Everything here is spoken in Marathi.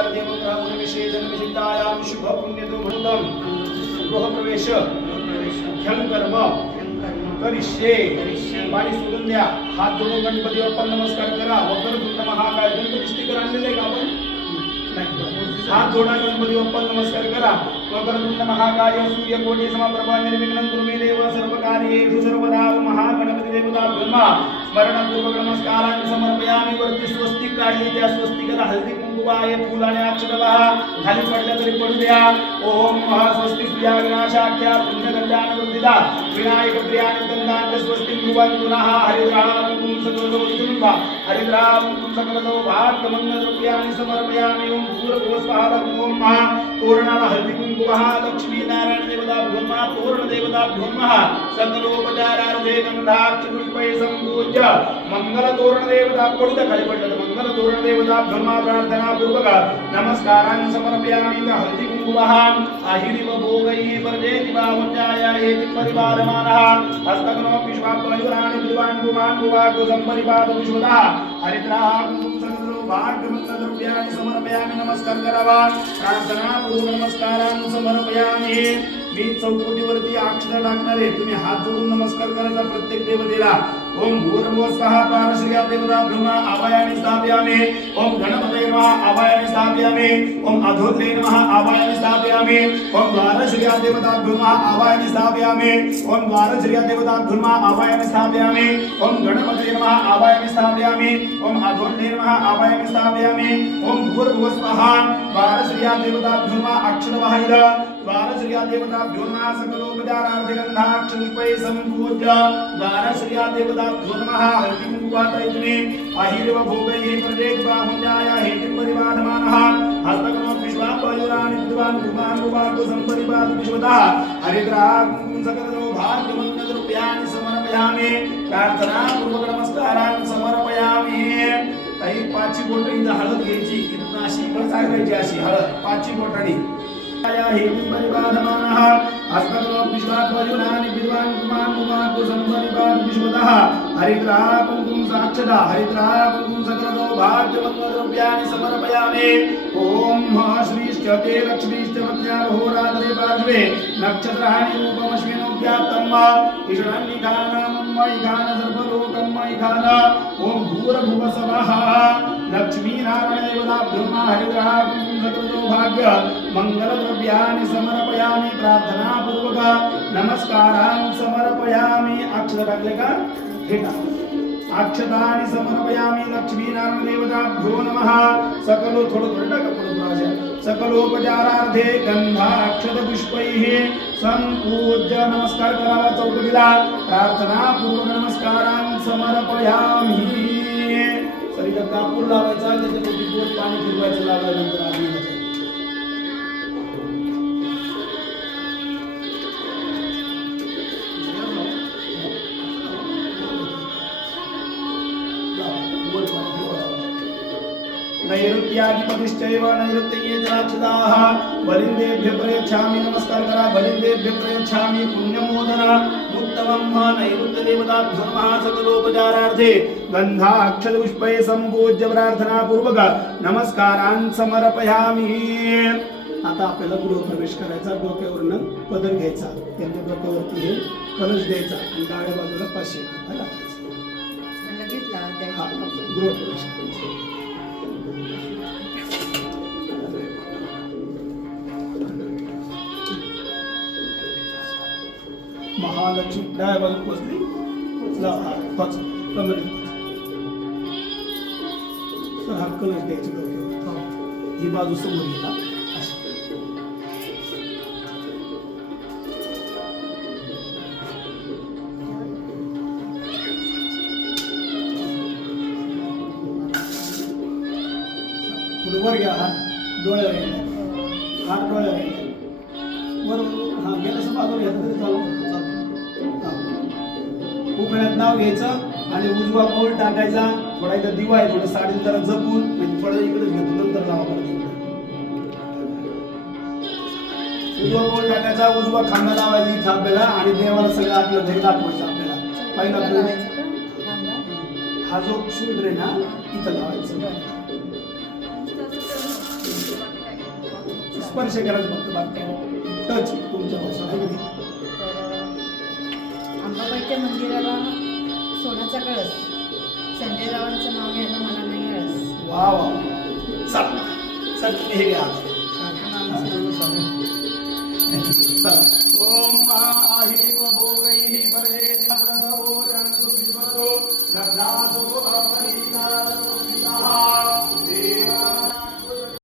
मंगलार्थे मंगलामुनिषे जन्मसिद्धायां शुभ पुण्यतो भूतं गृहप्रवेश ख्यं कर्म करिष्ये पाणी सोडून द्या. हात जोडून गणपती बाप्पा नमस्कार करा. वक्रतुंड महाकाय गणपती स्टिकर आणलेले का आपण? हात जोडा गणपती बाप्पा नमस्कार करा. वक्रतुंड महाकाय सूर्यकोटि समप्रभा निर्विघ्नं कुरु मे देव सर्वकार्येषु सर्वदा. महागणपती देवता ब्रह्मा स्मरणपूर्वक नमस्कारांनी समर्पयामी. वरती स्वस्तिक काढली त्या स्वस्तिकाला हळदी कुंकुमाय फूल आणि अक्षत वाहा. खाली पडल्या तरी पडू द्या. ओम स्वस्तिक प्रिया विनाशाख्या पुण्यगंधान वृद्धिदा विनायक प्रियान गंधान स्वस्तिक भुवन पुनः हरिद्राम सकलो विदुंबा हरिद्राम सकलो भाग्य मंगल द्रव्यानि समर्पयामि. ओम भूर्भुवस्वाहा. ओम तोरणाला हळदी कुंकुमः लक्ष्मी नारायण देवता ब्रह्मा तोरण देवता ब्रह्मा सकलोपचारार्थे गंधाक्ष पुष्पै संपूज्य मंगल तोरण देवता पडू द्या. खाली पडलं मंगल तोरण देवता ब्रह्मा प्रार्थना पूर्वक नमस्कारान् समर्पयामि. हळदी कुंकुमः आहिरिव भोगैः वर्जेति बाहुल्याय हेति परिपालमानः हस्तकनो विश्वापलयुराणि विद्वान् गुमान् गुवाको संपरिपाद विश्वतः हरिद्रां सकलो भाग्यमंगलद्रव्याणि समर्पयामि. नमस्कार करावा. प्रार्थना पूर्वक नमस्कारान् समर्पयामि. मी चौकटीवरती अक्षर टाकणार आहे. तुम्ही हात जोडून नमस्कार करायचा प्रत्येक देवतेला. ओम भूर्भुवः स्वः पारश्र्या देवता ब्रह्मा आवायामि स्थापयामि. ओम गणपतये नमः आवायामि स्थापयामि. ओम अधोल्ये नमः आवायामि स्थापयामि. ओम द्वारश्र्या देवता ब्रह्मा आवायामि स्थापयामि. ओम द्वारश्र्या देवता ब्रह्मा आवायामि स्थापयामि. ओम गणपतये नमः आवायामि स्थापयामि. ओम अधोल्ये नमः आवायामि स्थापयामि. ओम भूर्भुवः स्वः द्वारश्र्या देवता ब्रह्मा अक्षरवाहिद द्वारश्र्या देवता ब्रह्मा सकलोपचारार्थे गंधाक्ष पुष्पै संपूज्य द्वारश्र्या देवता ब्रह्मा हळदी कुंकुमातैतुने आहिरव भोगैः प्रजेति बाहुल्याय हेतिं परिपादमानः हस्तकनो विश्वापलयुराणि विद्वान् गुमान् गुवाको संपरिपाद विश्वतः हरिद्रां सकलो भाग्यमंगलद्रव्याणि समर्पयामि. प्रार्थना पूर्वक नमस्कारान् समर्पयामि. काही पाचवी बोटं इथं हळद घ्यायची. इथून अशी इकडे चालवायची अशी हळद पाचवी बोटांनी हेतिं परिपादमानः हस्तकनो विश्वापलयुराणि विद्वान् गुमान् गुवाको संपरिपाद विश्वतः हरिद्रां कुंकुम साक्षदा हरिद्रां कुंकुम सकलो भाग्यमंगलद्रव्याणि समर्पयामि. ओम श्रीश्चते लक्ष्मीश्च मध्याहोरात्रे पार्श्वे नक्षत्राणि रूपमश्विनो व्याप्तम् ईशान्यखानं मयिखान सर्वलोकं मयिखान. ओम भूर्भुवः स्वः लक्ष्मी नारायण देवता ब्रह्मा हरिद्रां कुंकुम सकलो भाग्य मंगलद्रव्याणि समर्पयामि. प्रार्थना पूर्वक नमस्कारान् समर्पयामि. अक्षर टाकले का? हे अक्षतानि समर्पयामि. लक्ष्मी नारायण देवताभ्यो नमः. सकलो थोडं टाका पुढे सकलोपचारार्थे गंधाक्षत पुष्पैः संपूज्य नमस्कार करावा चौकटीला. प्रार्थना पूर्वक नमस्कारान् समर्पयामि. शरीरात कापूर लावायचा त्याच्यामध्ये गोड पाणी फिरवायचं लावल्यानंतर आधी नैऋत्याधिपतिश्चैव नैऋत्ये जनाक्षदाः बलिन्देभ्यः प्रयच्छामि. नमस्कार करा. बलिन्देभ्यः प्रयच्छामि. पुण्यमोदन उत्तमं नैऋत्य देवताभ्यो नमः. सकलोपचारार्थे गंधाक्षतपुष्पै संपूज्य प्रार्थना पूर्वक नमस्कारान् समर्पयामि. आता आपल्याला गृहप्रवेश करायचा. डोक्यावरनं पदर घ्यायचा. त्यांच्या डोक्यावरती हे कलश द्यायचा आणि डाव्या बाजूला 500 टाकायचं. गृहप्रवेश करायचा. महालक्ष्मी डाव्या बाजूला पोचली. हा कलश द्यायची डोक्यावर. ही बाजू समोर गेला वर घ्या. हात डोळ्यावर घ्या. हात डोळ्यावर घ्या. बरोबर. हा गेलं असं बाजूला घ्यायचं तरी चालू. उकळ्यात नाव घ्यायचं आणि उजवा पाऊल टाकायचा. थोडा इथं दिवा आहे. थोडं साडी जरा जपून थोडं इकडे घेतो नंतर लावा पडते. उजवा पाऊल टाकायचा. उजवा खांदा लावायचा इथं आपल्याला आणि देवाला सगळं आपलं घरी दाखवायचं. आपल्याला पहिला हा जो शूद्र आहे ना इथं लावायचं. स्पर्श करायचं फक्त बाकी टच तुमच्या भाषा अगदी. तर अंबाबाईच्या मंदिराला सोन्याचा कळस, संजय रावांचं नाव घ्यायला मला नाही आळस. वा वा चल चल तुम्ही हे घ्या चला